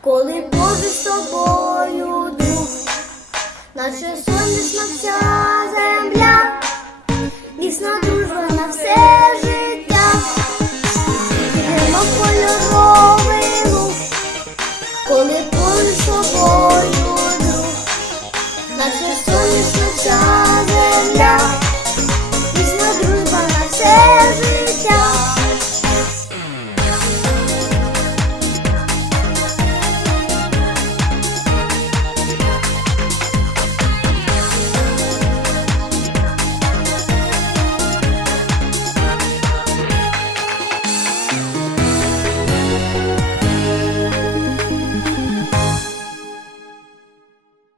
коли Боже з тобою дух, наче сонячна вся земля, дійсно друг.